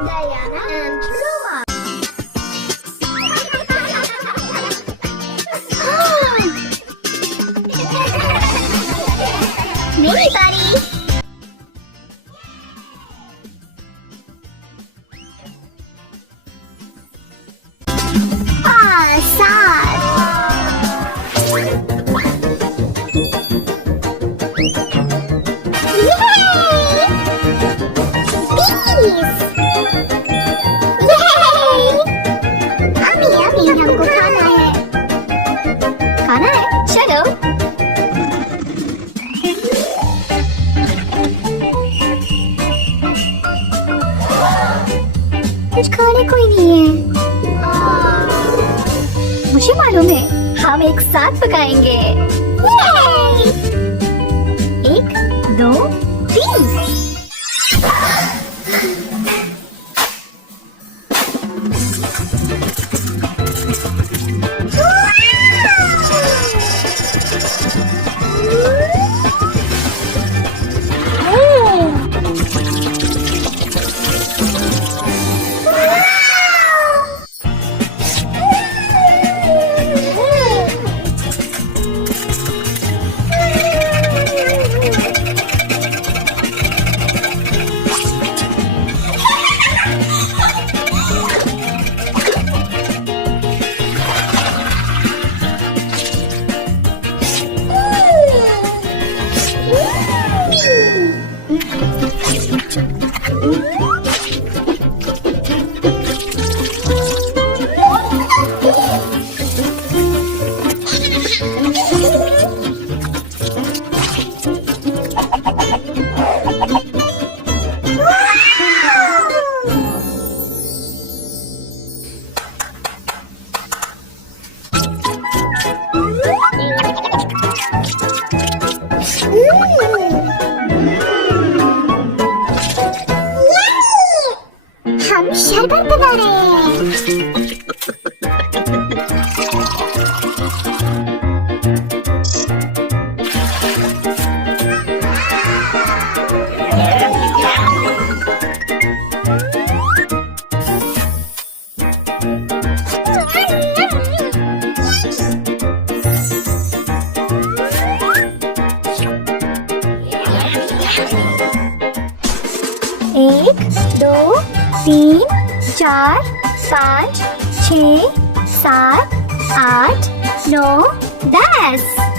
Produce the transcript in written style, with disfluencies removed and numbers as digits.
Diana and Roma. मेरी बारी। साथ। हमको खाना है। खाना है, चलो। कुछ खाने कोई नहीं है। मुझे मालूम है, हम एक साथ पकाएंगे। 1 2 3। हम शरबत बना रहे हैं। एक 2 3 4 5 6 7 8 9 10।